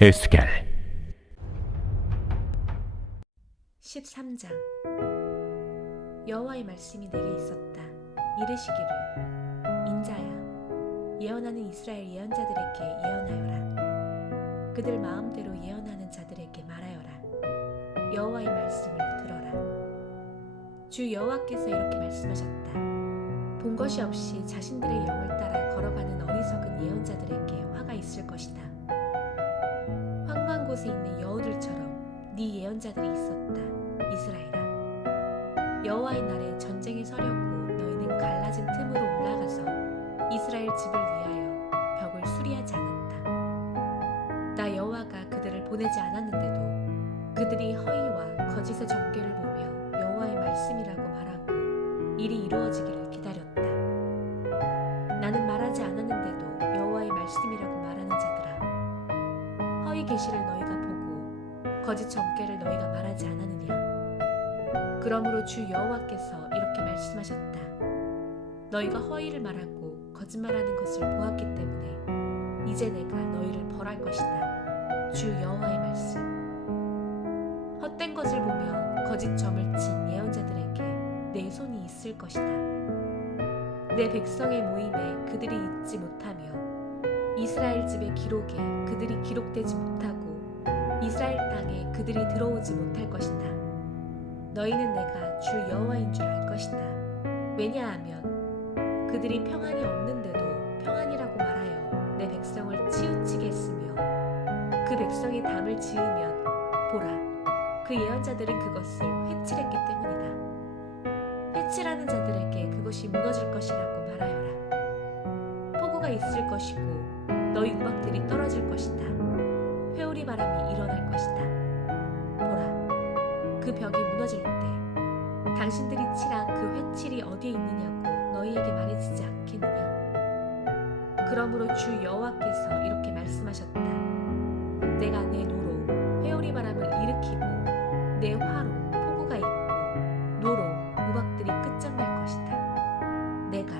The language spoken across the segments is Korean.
에스겔 13장. 여호와의 말씀이 내게 있었다. 이르시기를, 인자야, 예언하는 이스라엘 예언자들에게 예언하여라. 그들 마음대로 예언하는 자들에게 말하여라. 여호와의 말씀을 들어라. 주 여호와께서 이렇게 말씀하셨다. 본 것이 없이 자신들의 영을 따라 걸어가는 어리석은 예언자들에게 화가 있을 것이다. 황무한 곳에 있는 여우들처럼 네 예언자들이 있었다. 이스라엘아, 여호와의 날에 전쟁에 서려고 너희는 갈라진 틈으로 올라가서 이스라엘 집을 위하여 벽을 수리하지 않았다. 나 여호와가 그들을 보내지 않았는데도 그들이 허위와 거짓의 정죄를 보며 여호와의 말씀이라고 말하고 일이 이루어지기를 기다렸다. 나는 말하지 않았는데도 여호와의 말씀이라고 말하는 자들아, 허위 계시를 너희가 보고 거짓 정죄를 너희가 말하지 않았느냐? 그러므로 주 여호와께서 이렇게 말씀하셨다. 너희가 허위를 말하고 거짓말하는 것을 보았기 때문에 이제 내가 너희를 벌할 것이다. 주 여호와의 말씀. 헛된 것을 보며 거짓 점을 친 예언자들에게 내 손이 있을 것이다. 내 백성의 모임에 그들이 있지 못하며 이스라엘 집의 기록에 그들이 기록되지 못하고 이스라엘 땅에 그들이 들어오지 못할 것이다. 너희는 내가 주 여호와인 줄 알 것이다. 왜냐하면 그들이 평안이 없는데도 평안이라고 말하여 내 백성을 치우치게 했으며 그 백성이 담을 지으면 보라, 그 예언자들은 그것을 회칠했기 때문이다. 회칠하는 자들에게 그것이 무너질 것이라고 말하여라. 폭우가 있을 것이고 너희 우박들이 떨어질 것이다. 회오리 바람이 일어날 것이다. 보라, 그 벽이 무너질 때 당신들이 칠한 그 회칠이 어디에 있느냐고 너희에게 말해지지 않겠느냐? 그러므로 주 여호와께서 이렇게 말씀하셨다. 내가 내 노로 회오리 바람을 일으키고 내 화로 폭우가 있고 노로 우박들이 끝장날 것이다. 내가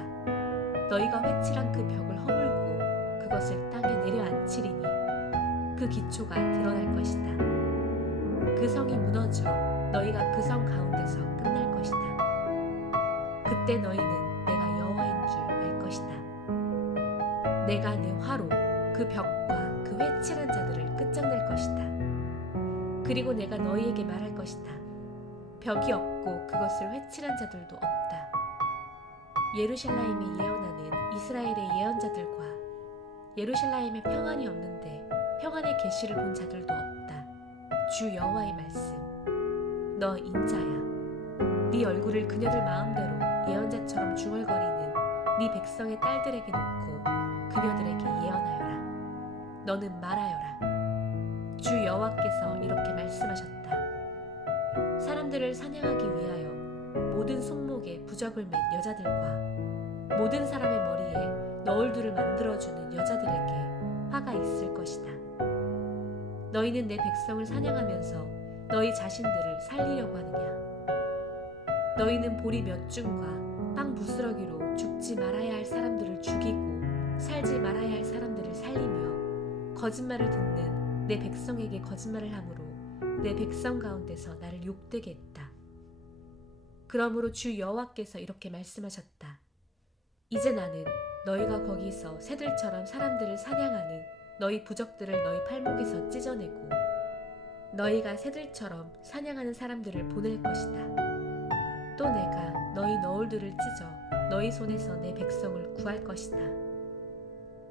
너희가 회칠한 그 벽을 허물고 그것을 땅에 내려앉히리니 그 기초가 드러날 것이다. 그 성이 무너져 너희가 그 성 가운데서 끝날 것이다. 그때 너희는 내가 여호와인 줄 알 것이다. 내가 네 화로 그 벽과 그 회칠한 자들을 끝장낼 것이다. 그리고 내가 너희에게 말할 것이다. 벽이 없고 그것을 회칠한 자들도 없다. 예루살렘에 예언하는 이스라엘의 예언자들과 예루살렘에 평안이 없는데 평안의 계시를 본 자들도 없다. 주 여호와의 말씀. 너 인자야, 네 얼굴을 그녀들 마음대로 예언자처럼 중얼거리는 네 백성의 딸들에게 놓고 그녀들에게 예언하여라. 너는 말하여라. 주 여호와께서 이렇게 말씀하셨다. 사람들을 사냥하기 위하여 모든 손목에 부적을 맨 여자들과 모든 사람의 머리에 너울들을 만들어주는 여자들에게 화가 있을 것이다. 너희는 내 백성을 사냥하면서 너희 자신들을 살리려고 하느냐? 너희는 보리 몇 줌과 빵 부스러기로 죽지 말아야 할 사람들을 죽이고 살지 말아야 할 사람들을 살리며 거짓말을 듣는 내 백성에게 거짓말을 함으로 내 백성 가운데서 나를 욕되게 했다. 그러므로 주 여호와께서 이렇게 말씀하셨다. 이제 나는 너희가 거기서 새들처럼 사람들을 사냥하는 너희 부적들을 너희 팔목에서 찢어내고 너희가 새들처럼 사냥하는 사람들을 보낼 것이다. 또 내가 너희 너울들을 찢어 너희 손에서 내 백성을 구할 것이다.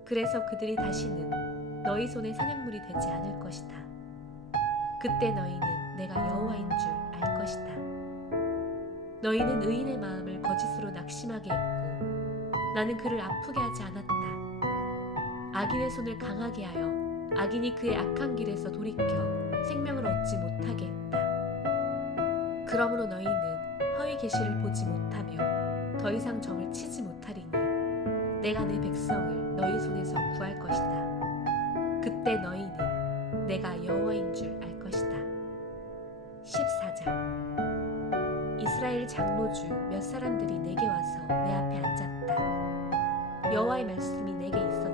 그래서 그들이 다시는 너희 손의 사냥물이 되지 않을 것이다. 그때 너희는 내가 여호와인 줄 알 것이다. 너희는 의인의 마음을 거짓으로 낙심하게 했고 나는 그를 아프게 하지 않았다. 악인의 손을 강하게 하여 악인이 그의 악한 길에서 돌이켜 생명을 얻지 못하게 했다. 그러므로 너희는 허위 계시를 보지 못하며 더 이상 점을 치지 못하리니 내가 내 백성을 너희 손에서 구할 것이다. 그때 너희는 내가 여호와인 줄 알 것이다. 14장. 이스라엘 장로주 몇 사람들이 내게 와서 내 앞에 앉았다. 여호와의 말씀이 내게 있었다.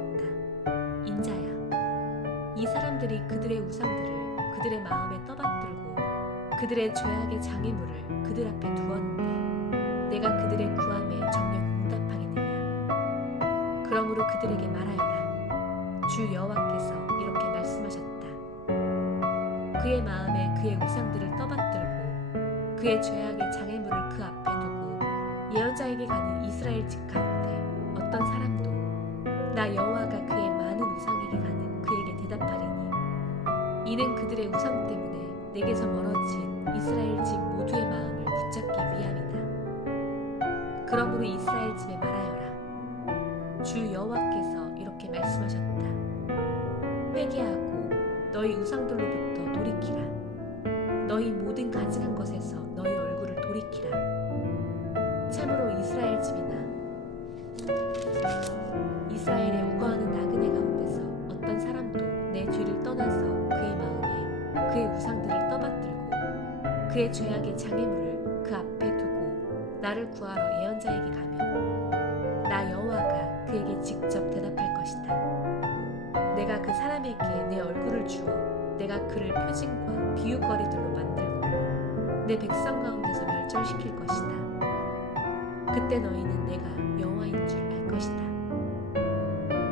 사람들이 그들의 우상들을 그들의 마음에 떠받들고 그들의 죄악의 장애물을 그들 앞에 두었는데 내가 그들의 구함에 정녕 응답하겠느냐. 그러므로 그들에게 말하여라. 주 여호와께서 이렇게 말씀하셨다. 그의 마음에 그의 우상들을 떠받들고 그의 죄악의 장애물을 그 앞에 두고 예언자에게 가는 이스라엘 집 가운데 어떤 사람도 나 여호와가 그의 많은 우상에게 가는 그에게 대답하리니 이는 그들의 우상 때문에 내게서 멀어진 이스라엘 집 모두의 마음을 붙잡기 위함이다. 그러므로 이스라엘 집에 말하여라. 주 여호와께서 이렇게 말씀하셨다. 회개하고 너희 우상들로부터 돌이키라. 너희 모든 가증한 것에서 너희 얼굴을 돌이키라. 참으로 이스라엘 집이나 이스라엘의 우거하는 나그네 가운데서 어떤 사람도 내 뒤를 떠나서 그의 마음에 그의 우상들을 떠받들고 그의 죄악의 장애물을 그 앞에 두고 나를 구하러 예언자에게 가면 나 여호와가 그에게 직접 대답할 것이다. 내가 그 사람에게 내 얼굴을 주어 내가 그를 표징과 비웃거리들로 만들고 내 백성 가운데서 멸절시킬 것이다. 그때 너희는 내가 여호와인 줄 알 것이다.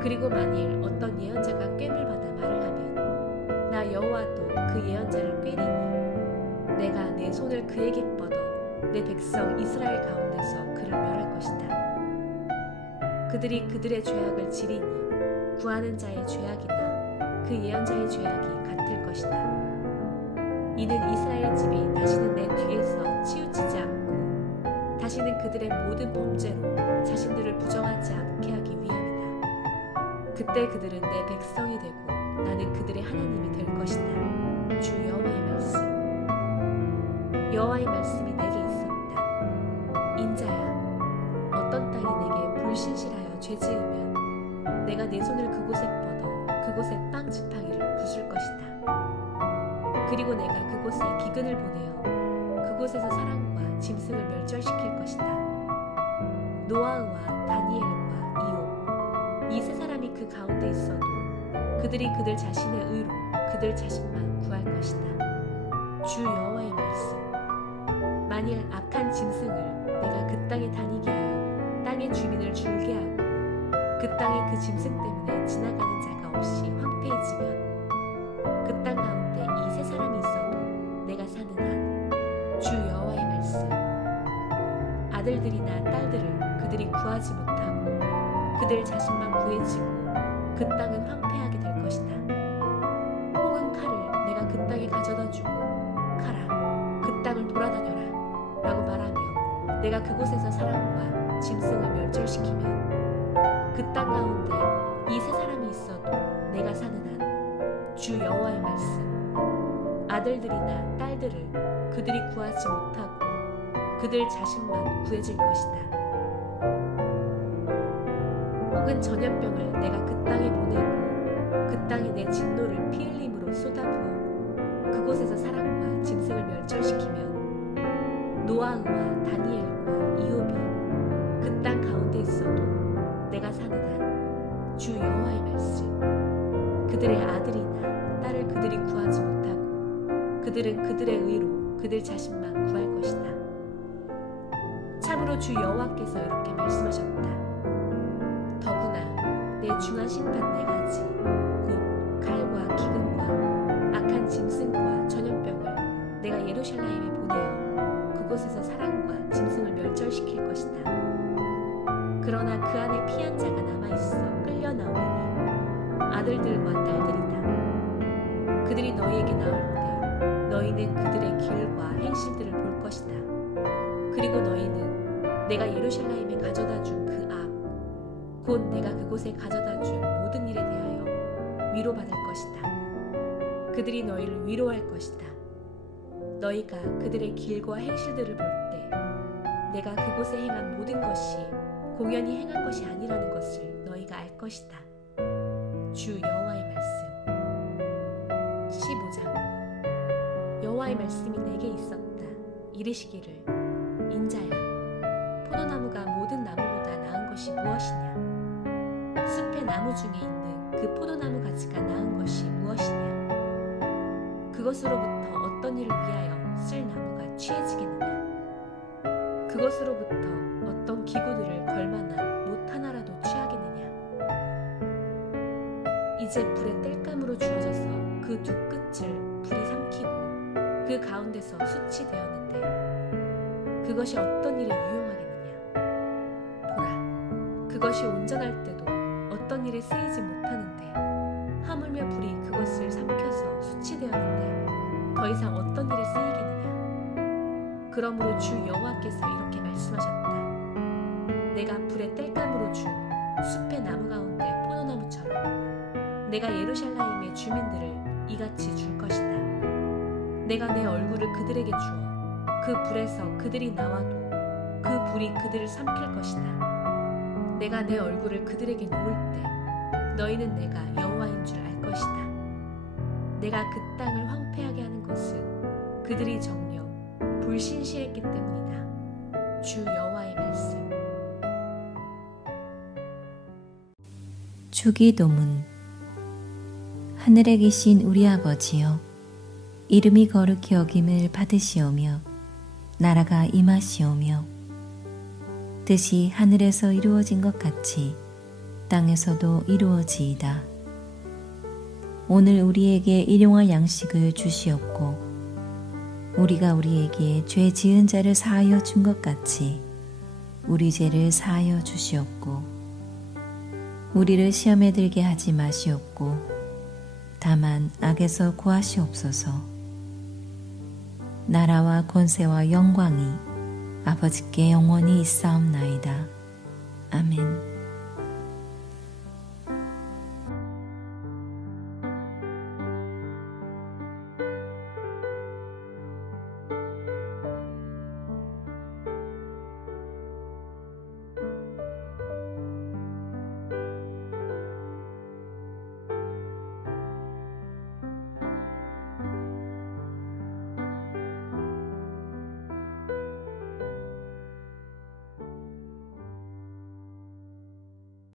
그리고 만일 어떤 예언자가 꾀를 받아 말을 하면 나 여호와도 그 예언자를 꾀리니 내가 내 손을 그에게 뻗어 내 백성 이스라엘 가운데서 그를 멸할 것이다. 그들이 그들의 죄악을 지리니 구하는 자의 죄악이나 그 예언자의 죄악이 같을 것이다. 이는 이스라엘 집이 다시는 내 뒤에서 치우치지 않고 다시는 그들의 모든 범죄로 자신들을 부정하지 않게 하기 위함이다. 그때 그들은 내 백성이 되고 나는 그들의 하나님이 될 것이다. 주 여호와의 말씀. 여호와의 말씀이 내게 있었다. 인자야, 어떤 땅이 내게 불신실하여 죄지으면 내가 내 손을 그곳에 뻗어 그곳에 땅 지팡이를 부술 것이다. 그리고 내가 그곳에 기근을 보내어 그곳에서 사람과 짐승을 멸절시킬 것이다. 노아와 다니엘과 이옵 이 세 사람이 그 가운데 있어도 그들이 그들 자신의 의로 그들 자신만 구할 것이다. 주 여호와의 말씀. 만일 악한 짐승을 내가 그 땅에 다니게 하여 땅의 주민을 줄게 하고 그 땅에 그 짐승 때문에 지나가는 자가 없이 황폐해지면 그 땅 가운데 이 세 사람이 있어도 내가 사는 한 주 여호와의 말씀. 아들들이나 딸들을 그들이 구하지 못하고 그들 자신만 구해지고 그 땅은 황폐하게 될 것이다. 혹은 칼을 내가 그 땅에 가져다 주고 가라, 그 땅을 돌아다녀라 라고 말하며 내가 그곳에서 사람과 짐승을 멸절시키면 그 땅 가운데 이 세 사람이 있어도 내가 사는 한 주 여호와의 말씀. 아들들이나 딸들을 그들이 구하지 못하고 그들 자신만 구해질 것이다. 혹은 전염병을 내가 그 땅에 보내고 그 땅에 내 진노를 피 흘림으로 쏟아부어 그곳에서 사람과 짐승을 멸절시키면 노아와 다니엘과 이옵이 그 땅 가운데 있어도 내가 사는 한 주 여호와의 말씀. 그들의 아들이나 딸을 그들이 구하지 못하고 그들은 그들의 의로 그들 자신만 구할 것이다. 참으로 주 여호와께서 이렇게 말씀하셨다. 더구나 내 중한 심판 네 가지 곧 칼과 기근과 악한 짐승과 전염병을 내가 예루살렘에 보내어 그곳에서 사람과 짐승을 멸절시킬 것이다. 그러나 그 안에 피한 자가 남아있어 끌려 나오리니 아들들과 딸들이다. 그들이 너희에게 나올 때 너희는 그들의 길과 행실들을 볼 것이다. 그리고 너희는 내가 예루살렘에 가져다 준 그 악, 곧 내가 그곳에 가져다 준 모든 일에 대하여 위로받을 것이다. 그들이 너희를 위로할 것이다. 너희가 그들의 길과 행실들을 볼 때 내가 그곳에 행한 모든 것이 공연히 행한 것이 아니라는 것을 너희가 알 것이다. 주 여호와의 말씀. 15장. 여호와의 말씀이 내게 있었다. 이르시기를 인자야, 포도나무가 모든 나무보다 나은 것이 무엇이냐? 숲의 나무 중에 있는 그 포도나무 가지가 나은 것이 무엇이냐? 그것으로부터 어떤 일을 위하여 쓸 나무가 취해지겠느냐? 그것으로부터 어떤 기구들을 걸만한 못 하나라도 취하겠느냐? 이제 불의 땔감으로 주어져서 그 두 끝을 불이 삼키고 그 가운데서 숯이 되었는데 그것이 어떤 일에 유용하겠느냐? 보라, 그것이 온전할 때도 어떤 일에 쓰이지 못하는데 하물며 불이 그것을 삼켜서 숯이 되었는데 더 이상 어떤 일에 쓰이겠느냐? 그러므로 주 여호와께서 이렇게 말씀하셨다. 내가 불의 땔감으로 준 숲의 나무 가운데 포도나무처럼 내가 예루살렘의 주민들을 이같이 줄 것이다. 내가 내 얼굴을 그들에게 주어 그 불에서 그들이 나와도 그 불이 그들을 삼킬 것이다. 내가 내 얼굴을 그들에게 놓을 때 너희는 내가 여호와인 줄 알 것이다. 내가 그 땅을 황폐하게 하는 것은 그들이 정녕 불신실했기 때문이다. 주 여호와의 말씀. 주기도문. 하늘에 계신 우리 아버지여, 이름이 거룩히 여김을 받으시오며 나라가 임하시오며 뜻이 하늘에서 이루어진 것 같이 땅에서도 이루어지이다. 오늘 우리에게 일용할 양식을 주시옵고 우리가 우리에게 죄 지은 자를 사하여 준 것 같이 우리 죄를 사하여 주시옵고 우리를 시험에 들게 하지 마시옵고 다만 악에서 구하시옵소서. 나라와 권세와 영광이 아버지께 영원히 있사옵나이다. 아멘.